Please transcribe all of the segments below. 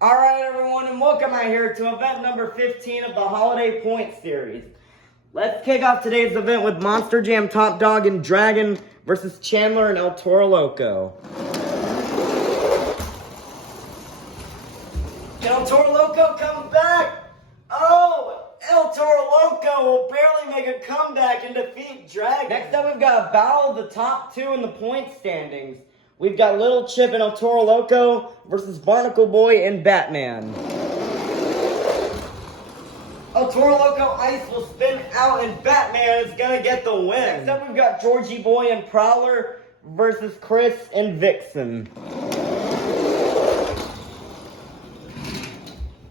Alright everyone, and welcome out here to event number 15 of the Holiday Point Series. Let's kick off today's event with Monster Jam Top Dog and Dragon versus Chandler and El Toro Loco. Can El Toro Loco come back? Oh, El Toro Loco will barely make a comeback and defeat Dragon. Next up we've got a battle of the top two in the point standings. We've got Little Chip and El Toro Loco versus Barnacle Boy and Batman. El Toro Loco Ice will spin out and Batman is gonna get the win. Next up we've got Georgie Boy and Prowler versus Chris and Vixen.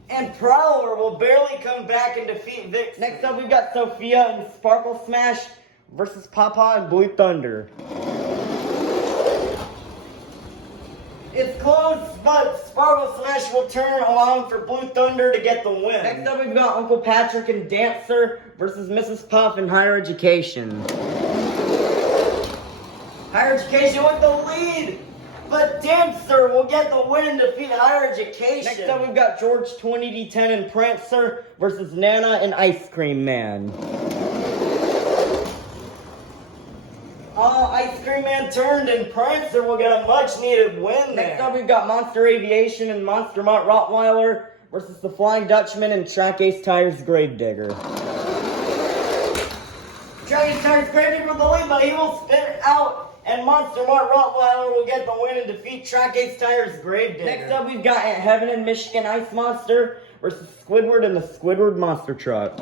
And Prowler will barely come back and defeat Vixen. Next up we've got Sophia and Sparkle Smash versus Papa and Blue Thunder. It's close, but Sparkle Smash will turn along for Blue Thunder to get the win. Next up, we've got Uncle Patrick and Dancer versus Mrs. Puff in Higher Education. Higher Education with the lead, but Dancer will get the win and defeat Higher Education. Next up, we've got George 20D10 and Prancer versus Nana and Ice Cream Man. Ice Cream Man turned and Prancer will get a much needed win there. Next up we've got Monster Aviation and Monster Mutt Rottweiler versus the Flying Dutchman and Track Ace Tires Gravedigger. Track Ace Tires Gravedigger with the lead, but he will spin it out and Monster Mutt Rottweiler will get the win and defeat Track Ace Tires Gravedigger. Next up we've got Aunt Heaven and Michigan Ice Monster versus Squidward and the Squidward Monster Truck.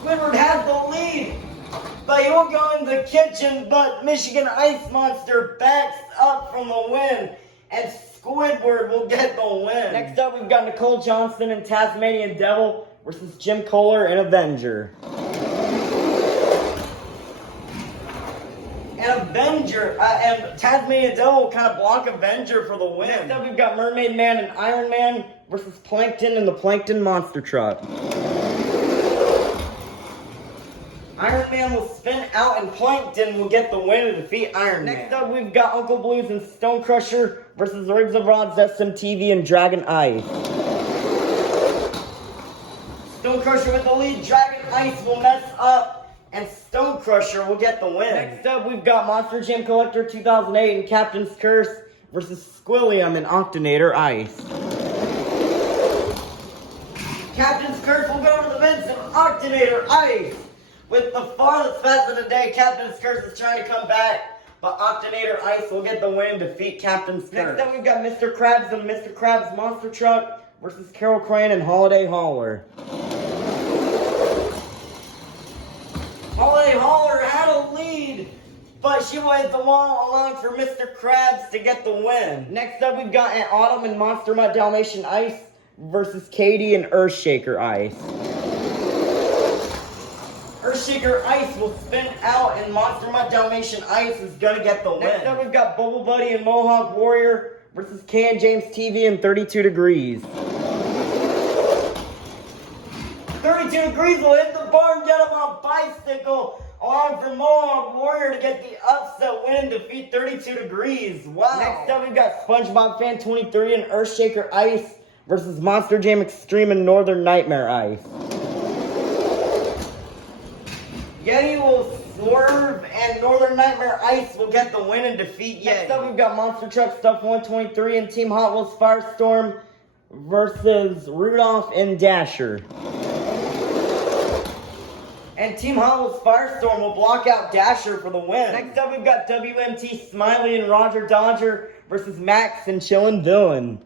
Squidward has the lead, but he will go in the kitchen, but Michigan Ice Monster backs up from the win, and Squidward will get the win. Next up, we've got Nicole Johnson and Tasmanian Devil versus Jim Kohler and Avenger. And Tasmanian Devil will kind of block Avenger for the win. Next up, we've got Mermaid Man and Iron Man versus Plankton and the Plankton Monster Truck. Iron Man will spin out and Plankton will get the win and defeat Iron Man. Next up, we've got Uncle Blues and Stone Crusher versus Riggs of Rods, SMTV, and Dragon Ice. Stone Crusher with the lead. Dragon Ice will mess up and Stone Crusher will get the win. Next up, we've got Monster Jam Collector 2008 and Captain's Curse versus Squilliam and Octonator Ice. Captain's Curse will go to the fence and Octonator Ice. With the farthest fest of the day, Captain's Curse is trying to come back, but Octonator Ice will get the win and defeat Captain's Curse. Next up, we've got Mr. Krabs and Mr. Krabs Monster Truck versus Carol Crane and Holiday Hauler. Holiday Hauler had a lead, but she went the wall along for Mr. Krabs to get the win. Next up, we've got Aunt Autumn and Monster Mutt Dalmatian Ice versus Katie and Earthshaker Ice. Earthshaker Ice will spin out and Monster Mutt Dalmatian Ice is gonna get the win. Next up we've got Bubble Buddy and Mohawk Warrior versus Can James TV and 32 Degrees. 32 Degrees will hit the bar and get him on a bicycle along for Mohawk Warrior to get the upset win and defeat 32 Degrees. Wow. Next up we've got SpongeBob Fan 23 and Earthshaker Ice versus Monster Jam Extreme and Northern Nightmare Ice. Yeti will swerve and Northern Nightmare Ice will get the win and defeat Yeti. Next up we've got Monster Truck Stuff 123 and Team Hot Wheels Firestorm versus Rudolph and Dasher. And Team Hot Wheels Firestorm will block out Dasher for the win. Next up we've got WMT Smiley and Roger Dodger versus Max and Chillin' Villain.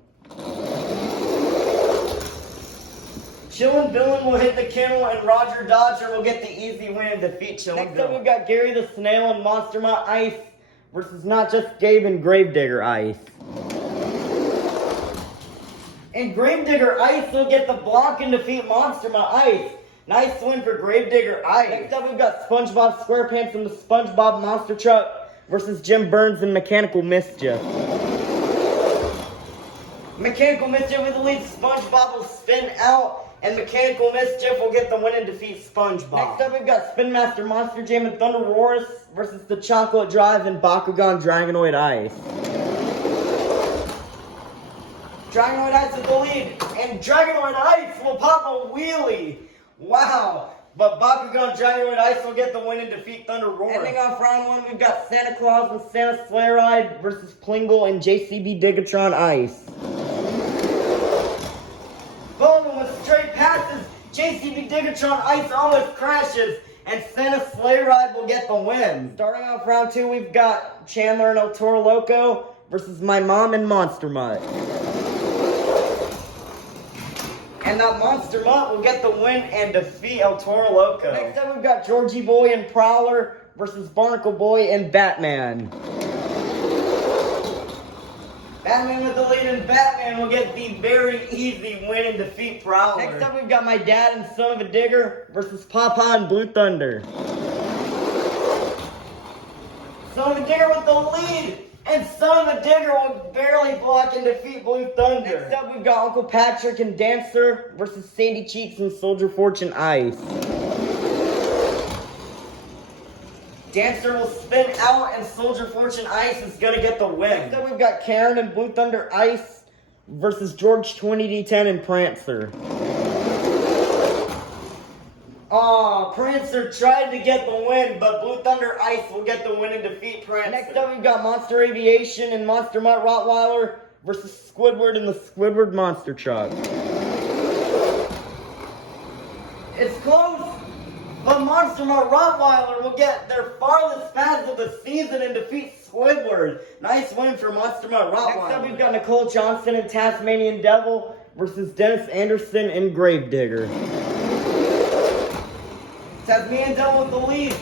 Chillin' Villain will hit the kennel and Roger Dodger will get the easy win and defeat Chillin' Villain. Next up we've got Gary the Snail and Monster Mutt Ice versus Not Just Gabe and Gravedigger Ice. And Gravedigger Ice will get the block and defeat Monster Mutt Ice. Nice win for Gravedigger Ice. Next up we've got SpongeBob SquarePants and the SpongeBob Monster Truck versus Jim Burns and Mechanical Mischief. Mechanical Mischief with the lead. SpongeBob will spin out and Mechanical Mischief will get the win and defeat SpongeBob. Next up, we've got Spin Master Monster Jam and Thunder Roars versus the Chocolate Drive and Bakugan Dragonoid Ice. Dragonoid Ice with the lead, and Dragonoid Ice will pop a wheelie. Wow. But Bakugan Dragonoid Ice will get the win and defeat Thunder Roar. Ending off round 1, we've got Santa Claus and Santa Sleigh Ride versus Plingle and JCB Digatron Ice. Bowling with straight passes, JCB Digatron Ice almost crashes, and Santa Sleigh Ride will get the win. Starting off round 2, we've got Chandler and El Toro Loco versus My Mom and Monster Mutt. And that Monster Mutt will get the win and defeat El Toro Loco. Next up, we've got Georgie Boy and Prowler versus Barnacle Boy and Batman. Batman with the lead, and Batman will get the very easy win and defeat Prowler. Next up, we've got My Dad and Son of a Digger versus Papa and Blue Thunder. Son of a Digger with the lead, and Son of a Digger will barely block and defeat Blue Thunder. Next up, we've got Uncle Patrick and Dancer versus Sandy Cheeks and Soldier Fortune Ice. Dancer will spin out, and Soldier Fortune Ice is going to get the win. Next up, we've got Karen and Blue Thunder Ice versus George 20D10 and Prancer. Aw, Prancer tried to get the win, but Blue Thunder Ice will get the win and defeat Prancer. Next up, we've got Monster Aviation and Monster Mutt Rottweiler versus Squidward and the Squidward Monster Truck. It's close, but Monster Mutt Rottweiler will get their farthest pass of the season and defeat Squidward. Nice win for Monster Mutt Rottweiler. Next up, we've got Nicole Johnson and Tasmanian Devil versus Dennis Anderson and Gravedigger. Tasmanian Devil with the lead.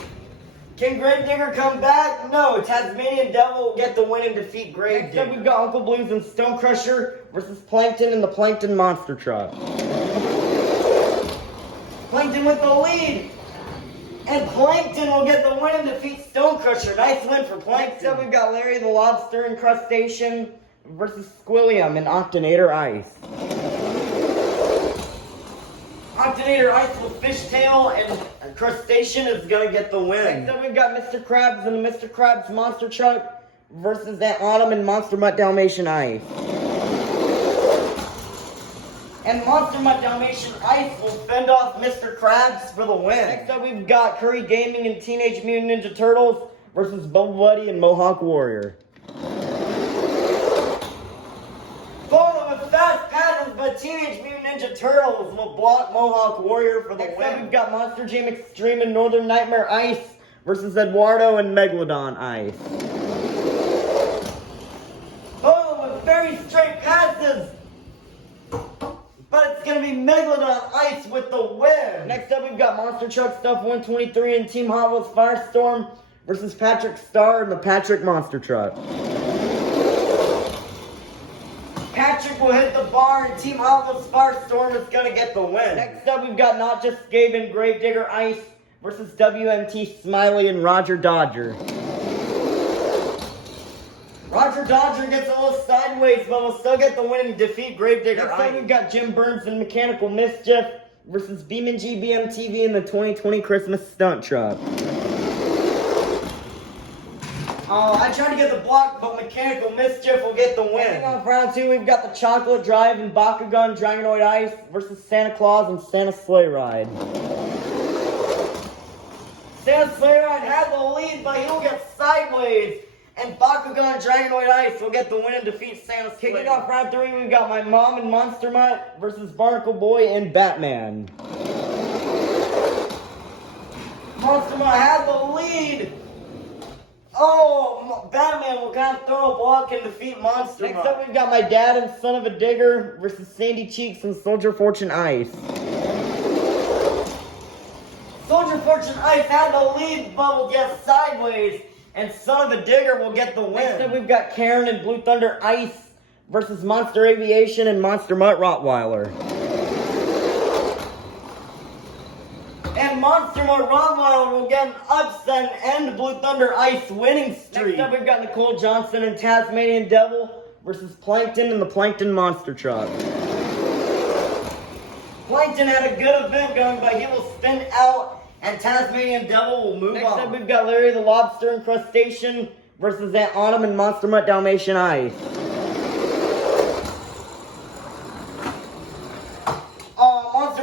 Can Gravedigger come back? No, Tasmanian Devil will get the win and defeat Gravedigger. Next up, we've got Uncle Blues and Stone Crusher versus Plankton and the Plankton Monster Truck. Plankton with the lead. And Plankton will get the win and defeat Stone Crusher. Nice win for Plankton. Next up, we've got Larry the Lobster and Crustacean versus Squilliam and Octonator Ice. Octonator Ice with Fishtail and Crustacean is going to get the win. Next up, we've got Mr. Krabs and the Mr. Krabs Monster Truck versus Aunt Autumn and Monster Mutt Dalmatian Ice. And Monster Mutt Dalmatian Ice will fend off Mr. Krabs for the win. Next up, we've got Curry Gaming and Teenage Mutant Ninja Turtles versus Bubble Buddy and Mohawk Warrior. Bowling with fast passes, but Teenage Mutant Ninja Turtles will block Mohawk Warrior for the win. Next up, we've got Monster Jam Extreme and Northern Nightmare Ice versus Eduardo and Megalodon Ice. Bowling with very straight passes, but it's going to be Megalodon Ice with the win. Next up, we've got Monster Truck Stuff 123 and Team Hot Wheels Firestorm versus Patrick Star and the Patrick Monster Truck. Patrick will hit the bar, and Team Hot Wheels Firestorm is going to get the win. Next up, we've got Not Just Gabe and Gravedigger Ice versus WMT Smiley and Roger Dodger. Roger Dodger gets a little sideways, but will still get the win and defeat Gravedigger Ice. Next up, we've got Jim Burns and Mechanical Mischief versus BeamNG BMTV and the 2020 Christmas Stunt Truck. I tried to get the block, but Mechanical Mischief will get the win. Ending off round 2, we've got the Chocolate Drive and Bakugan Dragonoid Ice versus Santa Claus and Santa Sleigh Ride. Santa Sleigh Ride has the lead, but he'll get sideways. And Bakugan Dragonoid Ice will get the win and defeat Santa Sleigh. Kicking off round 3, we've got My Mom and Monster Mutt versus Barnacle Boy and Batman. Monster Mutt has the lead. Oh, Batman will kind of throw a block and defeat Monster Mutt. Next up, we've got My Dad and Son of a Digger versus Sandy Cheeks and Soldier Fortune Ice. Soldier Fortune Ice had the lead, but will get sideways, and Son of a Digger will get the win. Next up, we've got Karen and Blue Thunder Ice versus Monster Aviation and Monster Mutt Rottweiler. And Monster Mutt Rottweiler will get an upset and end Blue Thunder Ice winning streak. Next up, we've got Nicole Johnson and Tasmanian Devil versus Plankton and the Plankton Monster Truck. Plankton had a good event going, but he will spin out, and Tasmanian Devil will move on. Next up, we've got Larry the Lobster and Crustacean versus Aunt Autumn and Monster Mutt Dalmatian Ice.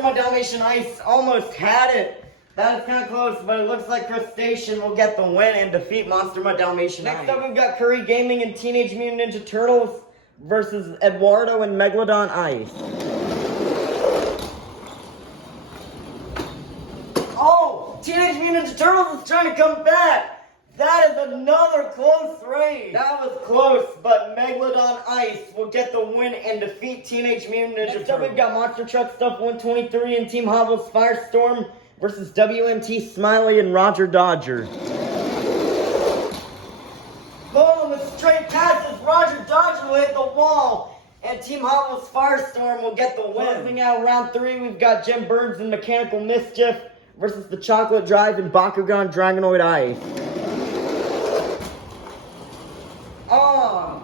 Monster My Dalmatian Ice almost had it. That is kind of close, but it looks like Crustacean will get the win and defeat Monster My Dalmatian Ice. Next up, we've got Curry Gaming and Teenage Mutant Ninja Turtles versus Eduardo and Megalodon Ice. Oh, Teenage Mutant Ninja Turtles is trying to come back. That is another close race. That was close, but Megalodon Ice will get the win and defeat Teenage Mutant Ninja Turtles. Next up, we've got Monster Truck Stuff 123 and Team Hot Wheels Firestorm versus WMT Smiley and Roger Dodger. Boom, with straight passes, Roger Dodger will hit the wall, and Team Hot Wheels Firestorm will get the win. Closing out round 3, we've got Jim Burns and Mechanical Mischief versus the Chocolate Drive and Bakugan Dragonoid Ice.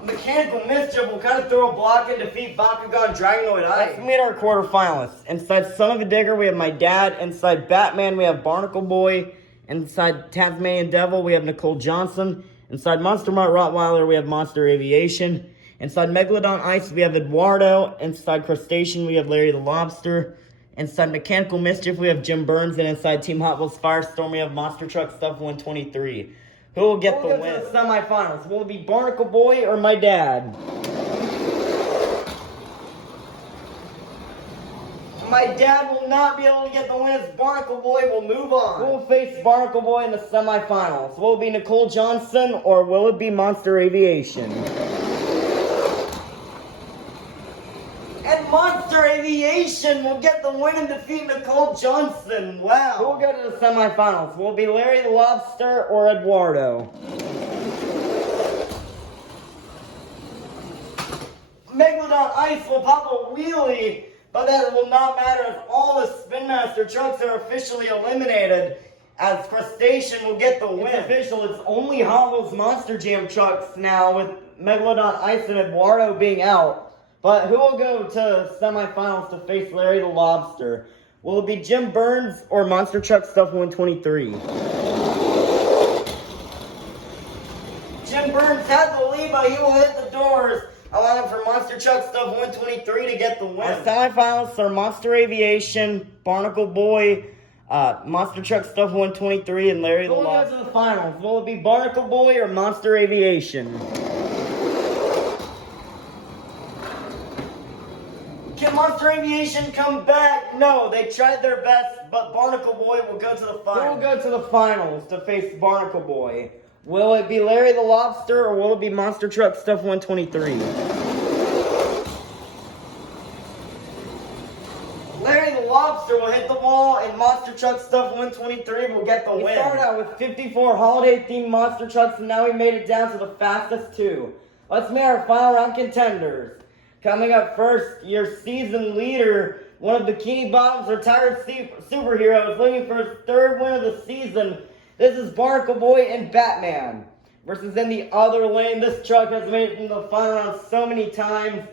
Mechanical Mischief will kind of throw a block and defeat Bakugan Dragonoid Ice. Let's meet our quarterfinalists. Inside Son of a Digger, we have my dad. Inside Batman, we have Barnacle Boy. Inside Tasmanian Devil, we have Nicole Johnson. Inside Monster Mutt Rottweiler, we have Monster Aviation. Inside Megalodon Ice, we have Eduardo. Inside Crustacean, we have Larry the Lobster. Inside Mechanical Mischief, we have Jim Burns. And inside Team Hot Wheels Firestorm, we have Monster Truck Stuff 123. Who will get the win? To the semifinals. Will it be Barnacle Boy or my dad? My dad will not be able to get the win as Barnacle Boy will move on. Who will face Barnacle Boy in the semifinals? Will it be Nicole Johnson or will it be Monster Aviation? And Monster Aviation will get the win and defeat Nicole Johnson. Wow. Who will go to the semifinals? Will it be Larry the Lobster or Eduardo? Megalodon Ice will pop a wheelie, but that will not matter as all the Spin Master trucks are officially eliminated, as Crustacean will get the win. It's official. It's only Hot Wheels Monster Jam trucks now, with Megalodon Ice and Eduardo being out. But who will go to semifinals to face Larry the Lobster? Will it be Jim Burns or Monster Truck Stuff 123? Jim Burns has the lead, but he will hit the doors, allowing for Monster Truck Stuff 123 to get the win. Our semifinalists are Monster Aviation, Barnacle Boy, Monster Truck Stuff 123, and Larry the Lobster. Who will go to the finals? Will it be Barnacle Boy or Monster Aviation? Can Monster Aviation come back? No, they tried their best, but Barnacle Boy will go to the finals. Who will go to the finals to face Barnacle Boy? Will it be Larry the Lobster or will it be Monster Truck Stuff 123? Larry the Lobster will hit the wall and Monster Truck Stuff 123 will get the win. We started out with 54 holiday-themed monster trucks and now we made it down to the fastest 2. Let's meet our final round contenders. Coming up first, your season leader, one of Bikini Bottom's retired superheroes, looking for his 3rd win of the season. This is Barnacle Boy and Batman. Versus in the other lane, this truck has made it in the final round so many times,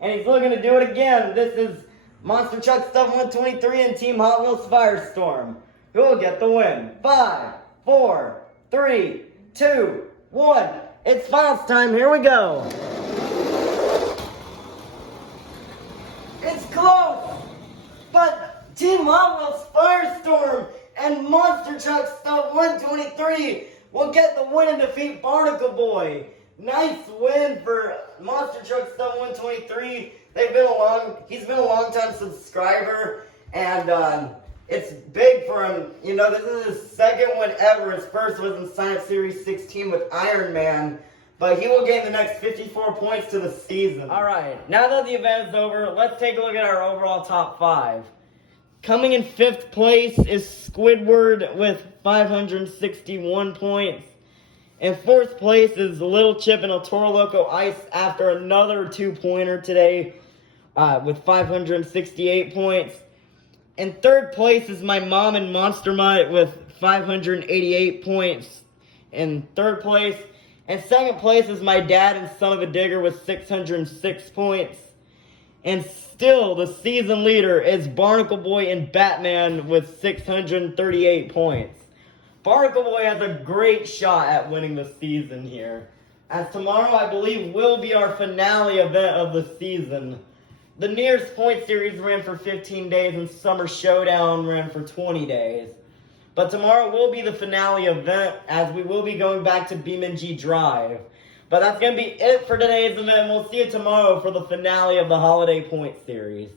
and he's looking to do it again. This is Monster Truck Stuff 123 and Team Hot Wheels Firestorm. Who will get the win? 5, 4, 3, 2, 1. It's finals time. Here we go. It's close, but Team Hot Wheels Firestorm and Monster Truck Stuff 123 will get the win and defeat Barnacle Boy. Nice win for Monster Truck Stuff 123. He's been a long time subscriber, and it's big for him. You know, this is his 2nd win ever. His first was in Sonic Series 16 with Iron Man. But he will gain the next 54 points to the season. Alright, now that the event is over, let's take a look at our overall top 5. Coming in 5th place is Squidward with 561 points. In 4th place is Little Chip and El Toro Loco Ice after another 2-pointer today with 568 points. In 3rd place is my mom and Monster Mutt with 588 points. In 3rd place. In 2nd place is my dad and Son of a Digger with 606 points. And still, the season leader is Barnacle Boy and Batman with 638 points. Barnacle Boy has a great shot at winning the season here, as tomorrow, I believe, will be our finale event of the season. The nearest point series ran for 15 days and Summer Showdown ran for 20 days. But tomorrow will be the finale event as we will be going back to BeamNG Drive. But that's going to be it for today's event. We'll see you tomorrow for the finale of the Holiday Point Series.